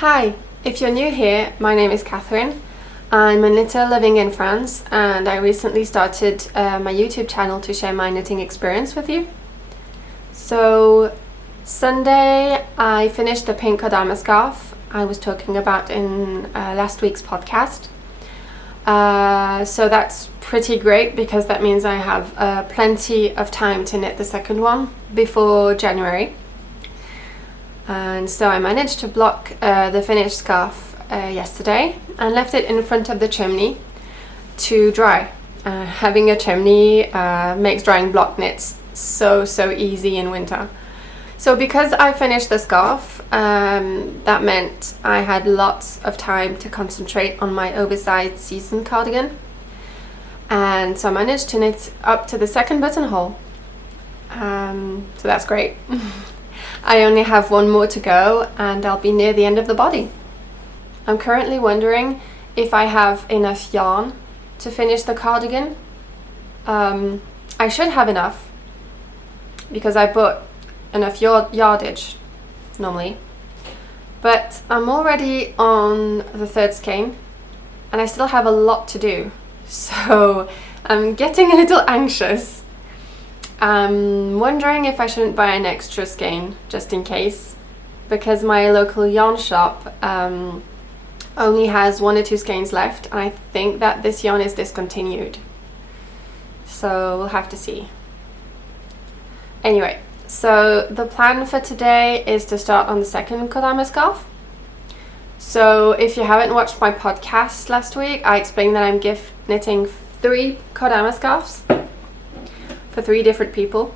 Hi, if you're new here, my name is Catherine. I'm a knitter living in France and I recently started my YouTube channel to share my knitting experience with you. So Sunday I finished the pink Kodama scarf I was talking about in last week's podcast. So that's pretty great because that means I have plenty of time to knit the second one before January. And so I managed to block the finished scarf yesterday and left it in front of the chimney to dry. Having a chimney makes drying block knits so easy in winter. So because I finished the scarf, that meant I had lots of time to concentrate on my Oversized Seasons Cardigan. And so I managed to knit up to the second buttonhole. So that's great. I only have one more to go and I'll be near the end of the body. I'm currently wondering if I have enough yarn to finish the cardigan. I should have enough because I bought enough yardage normally, but I'm already on the third skein and I still have a lot to do, so I'm getting a little anxious. I'm wondering if I shouldn't buy an extra skein just in case, because my local yarn shop only has 1 or 2 skeins left and I think that this yarn is discontinued, so we'll have to see. Anyway, so the plan for today is to start on the second Kodama scarf. So if you haven't watched my podcast last week, I explained that I'm gift knitting 3 Kodama scarves for 3 different people.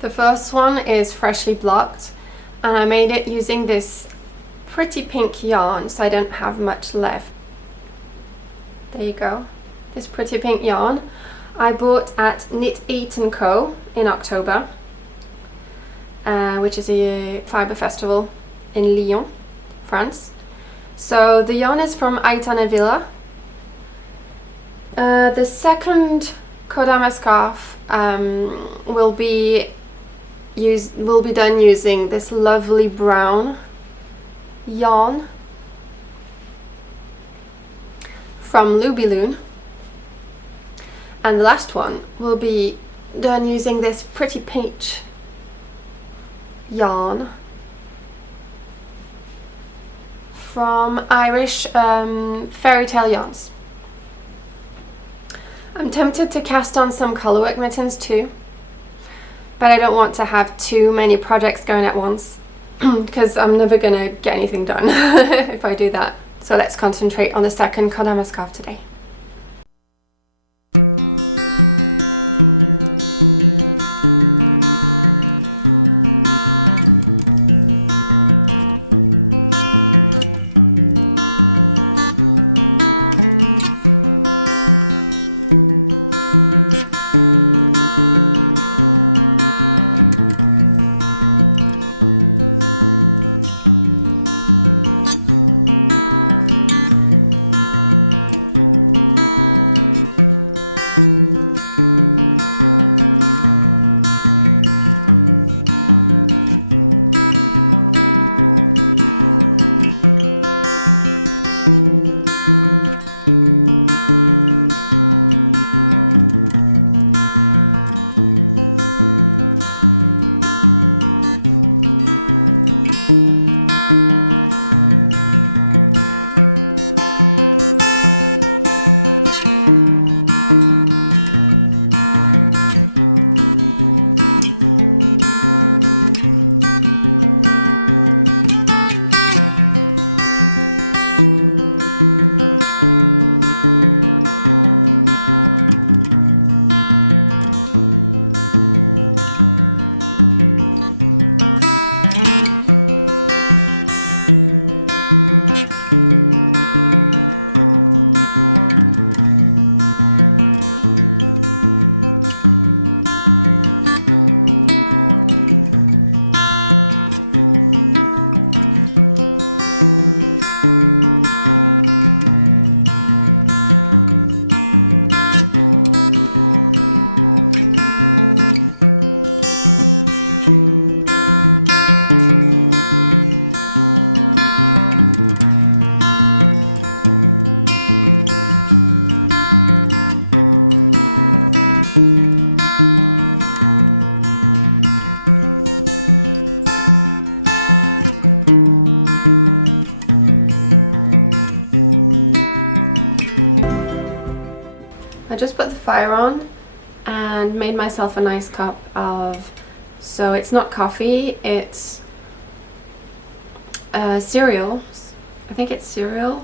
The first one is freshly blocked and I made it using this pretty pink yarn, so I don't have much left. There you go, this pretty pink yarn I bought at Knit Eat & Co in October, which is a fibre festival in Lyon, France. So the yarn is from Aitana Villa. The second Kodama scarf will be done using this lovely brown yarn from Loon, and the last one will be done using this pretty peach yarn from Irish Fairy Tale Yarns. I'm tempted to cast on some colourwork mittens too, but I don't want to have too many projects going at once because I'm never going to get anything done if I do that. So let's concentrate on the second Kodama scarf today. fire on and made myself a nice cup of, so it's not coffee, it's cereal. I think it's cereal,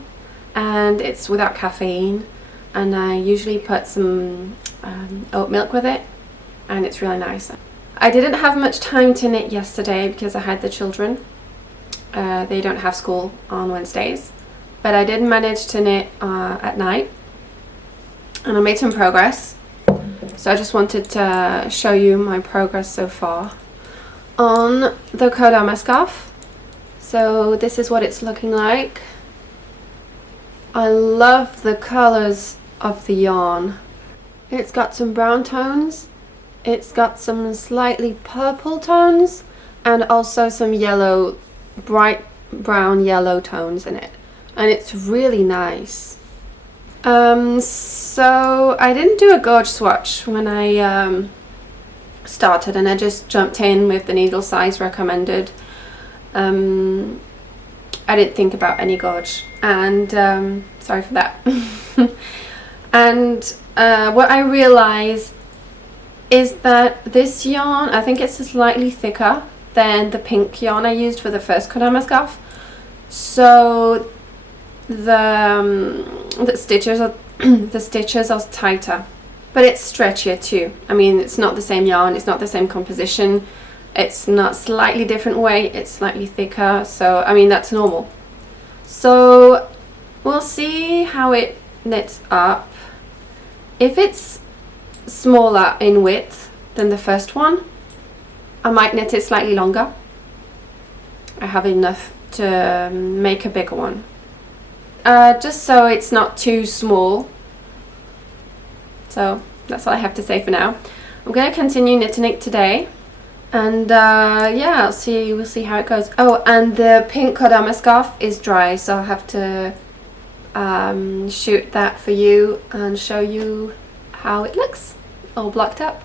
and it's without caffeine, and I usually put some oat milk with it, and it's really nice. I didn't have much time to knit yesterday because I had the children. They don't have school on Wednesdays, but I did manage to knit at night, and I made some progress. So I just wanted to show you my progress so far on the Kodama scarf. So this is what it's looking like. I love the colors of the yarn. It's got some brown tones, it's got some slightly purple tones, and also some yellow, bright brown yellow tones in it, and it's really nice. So I didn't do a gauge swatch when I started, and I just jumped in with the needle size recommended. I didn't think about any gauge, and sorry for that. And what I realized is that this yarn, I think it's slightly thicker than the pink yarn I used for the first Kodama scarf. So the stitches are the stitches are tighter, but it's stretchier too. I mean, it's not the same yarn, it's not the same composition, it's not slightly different weight, it's slightly thicker, so I mean that's normal. So we'll see how it knits up. If it's smaller in width than the first one, I might knit it slightly longer. I have enough to make a bigger one, just so it's not too small. So that's all I have to say for now. I'm going to continue knitting it today, and yeah, we'll see how it goes. Oh, and the pink Kodama scarf is dry, so I'll have to shoot that for you and show you how it looks all blocked up.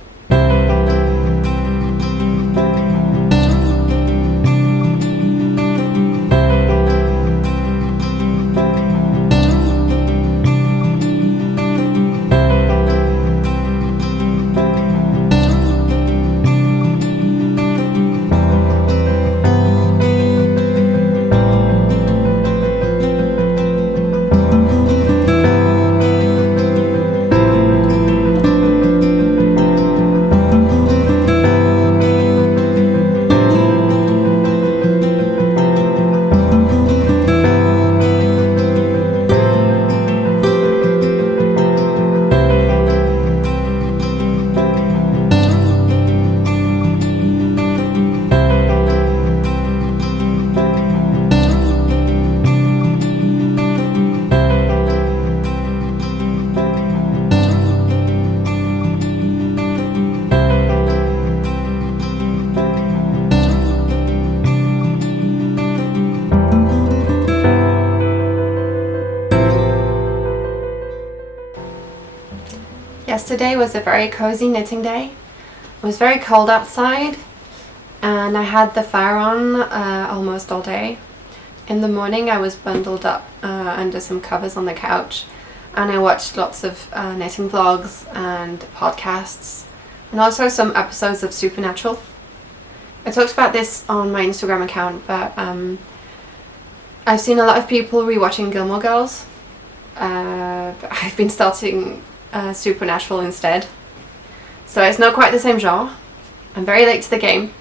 Yesterday was a very cozy knitting day. It was very cold outside, and I had the fire on almost all day. In the morning I was bundled up under some covers on the couch, and I watched lots of knitting vlogs and podcasts, and also some episodes of Supernatural. I talked about this on my Instagram account, but I've seen a lot of people rewatching Gilmore Girls. But I've been starting Supernatural instead, so it's not quite the same genre. I'm very late to the game,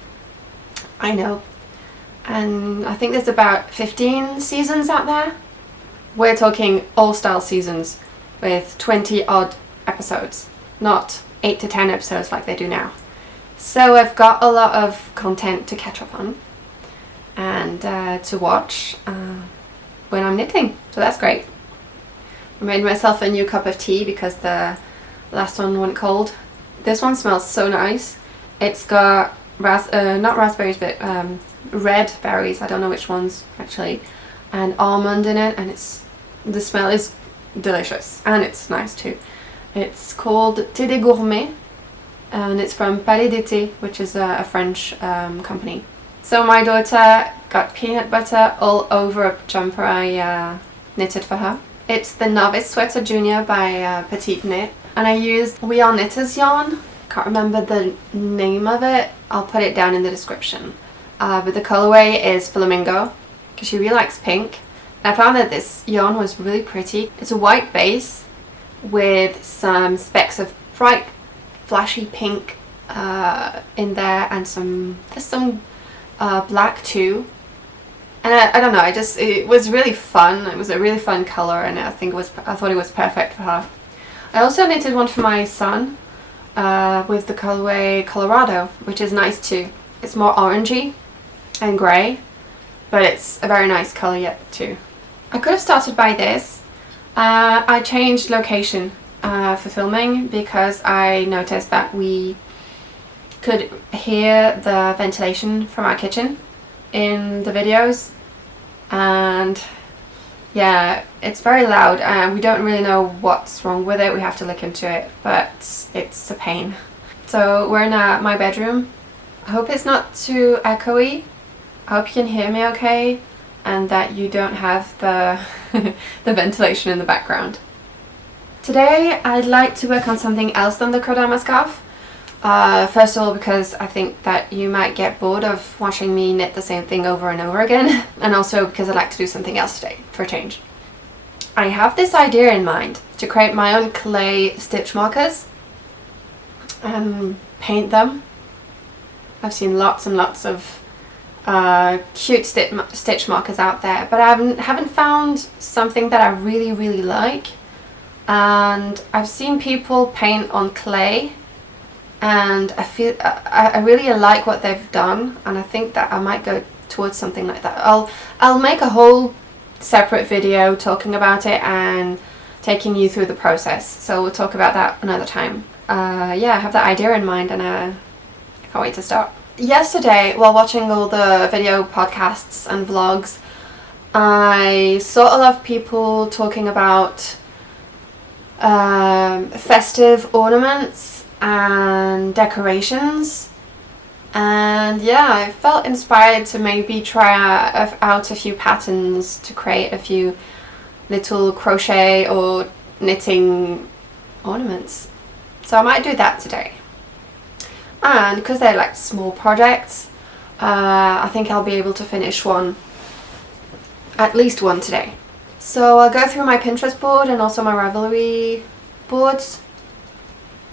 I know, and I think there's about 15 seasons out there. We're talking all-style seasons with 20 odd episodes, not 8 to 10 episodes like they do now. So I've got a lot of content to catch up on and to watch when I'm knitting, so that's great. I made myself a new cup of tea because the last one went cold. This one smells so nice. It's got not raspberries, but red berries, I don't know which ones actually, and almond in it, and the smell is delicious, and it's nice too. It's called Thé des Gourmets, and it's from Palais d'été, which is a French company. So my daughter got peanut butter all over a jumper I knitted for her. It's the Novice Sweater Junior by Petite knit, and I used We Are Knitters yarn. Can't remember the name of it. I'll put it down in the description. But the colorway is Flamingo because she really likes pink. And I found that this yarn was really pretty. It's a white base with some specks of bright flashy pink in there, and there's some black too. And I don't know, it was really fun. It was a really fun color, and I thought it was perfect for her. I also knitted one for my son with the colorway Colorado, which is nice too. It's more orangey and grey, but it's a very nice color yet too. I could have started by this. I changed location for filming because I noticed that we could hear the ventilation from our kitchen in the videos, and yeah, it's very loud and we don't really know what's wrong with it. We have to look into it, but it's a pain. So we're in my bedroom. I hope it's not too echoey. I hope you can hear me okay and that you don't have the the ventilation in the background. Today I'd like to work on something else than the Kodama scarf. First of all, because I think that you might get bored of watching me knit the same thing over and over again, and also because I'd like to do something else today for a change. I have this idea in mind to create my own clay stitch markers and paint them. I've seen lots and lots of cute stitch markers out there, but I haven't found something that I really like. And I've seen people paint on clay, and I really like what they've done, and I think that I might go towards something like that. I'll make a whole separate video talking about it and taking you through the process, so we'll talk about that another time. Yeah, I have that idea in mind, and I can't wait to start. Yesterday, while watching all the video podcasts and vlogs, I saw a lot of people talking about festive ornaments and decorations, and yeah, I felt inspired to maybe try out a few patterns to create a few little crochet or knitting ornaments. So I might do that today. And because they're like small projects, I think I'll be able to finish at least one today. So I'll go through my Pinterest board and also my Ravelry boards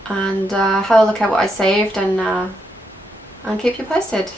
and have a look at what I saved, and keep you posted.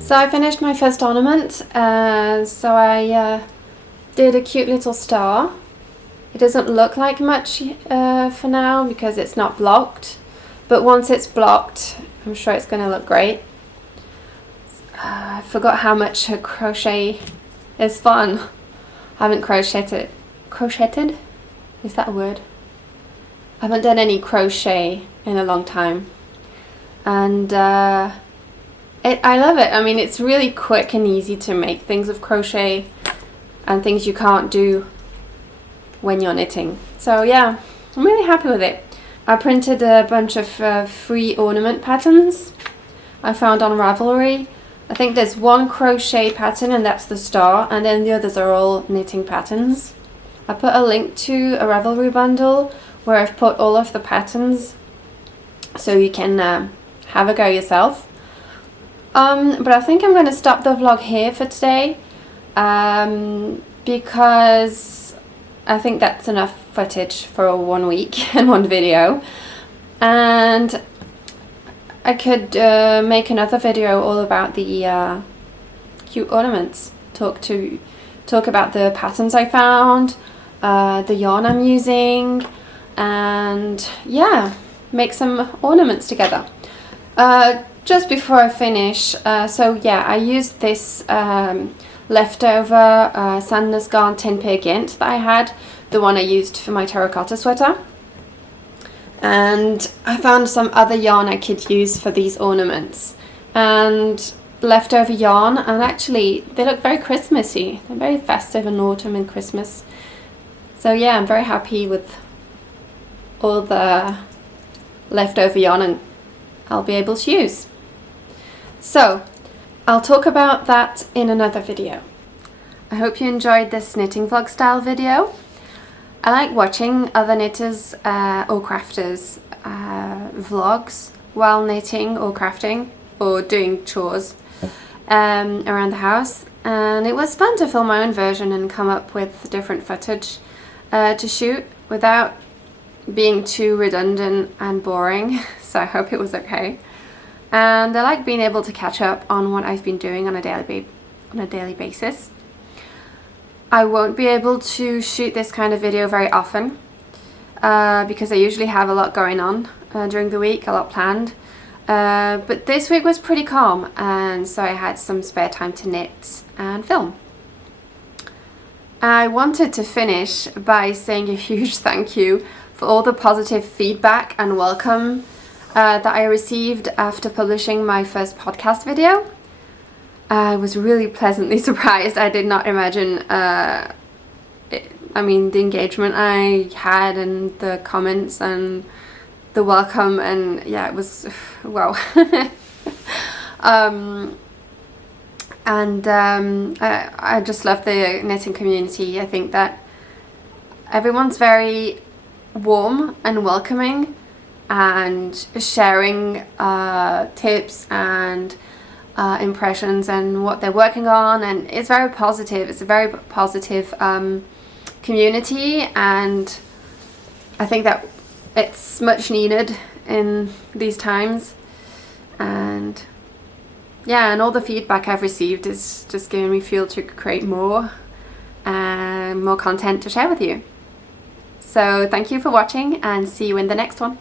So I finished my first ornament, so I did a cute little star. It doesn't look like much for now because it's not blocked, but once it's blocked I'm sure it's going to look great. I forgot how much crochet is fun. I haven't crocheted? Is that a word? I haven't done any crochet in a long time, and I love it. I mean, it's really quick and easy to make things with crochet and things you can't do when you're knitting. So yeah, I'm really happy with it. I printed a bunch of free ornament patterns I found on Ravelry. I think there's one crochet pattern and that's the star, and then the others are all knitting patterns. I put a link to a Ravelry bundle where I've put all of the patterns so you can have a go yourself. But I think I'm going to stop the vlog here for today because I think that's enough footage for 1 week and 1 video. And I could make another video all about the cute ornaments. Talk about the patterns I found, the yarn I'm using, and yeah, make some ornaments together. Just before I finish, so yeah, I used this leftover Sandnes Garn Tin Pear Gint that I had, the one I used for my terracotta sweater. And I found some other yarn I could use for these ornaments. And leftover yarn, and actually they look very Christmassy. They're very festive in autumn and Christmas. So yeah, I'm very happy with all the leftover yarn and I'll be able to use. So I'll talk about that in another video. I hope you enjoyed this knitting vlog style video. I like watching other knitters or crafters vlogs while knitting or crafting or doing chores around the house, and it was fun to film my own version and come up with different footage to shoot without being too redundant and boring, so I hope it was okay. And I like being able to catch up on what I've been doing on a daily basis. I won't be able to shoot this kind of video very often because I usually have a lot going on during the week, a lot planned. But this week was pretty calm, and so I had some spare time to knit and film. I wanted to finish by saying a huge thank you for all the positive feedback and welcome that I received after publishing my first podcast video. I was really pleasantly surprised. I did not imagine the engagement I had and the comments and the welcome, and yeah, it was wow. I just love the knitting community. I think that everyone's very warm and welcoming and sharing tips and impressions and what they're working on, and it's very positive. It's a very positive community, and I think that it's much needed in these times. And yeah, and all the feedback I've received is just giving me fuel to create more content to share with you. So thank you for watching, and see you in the next one.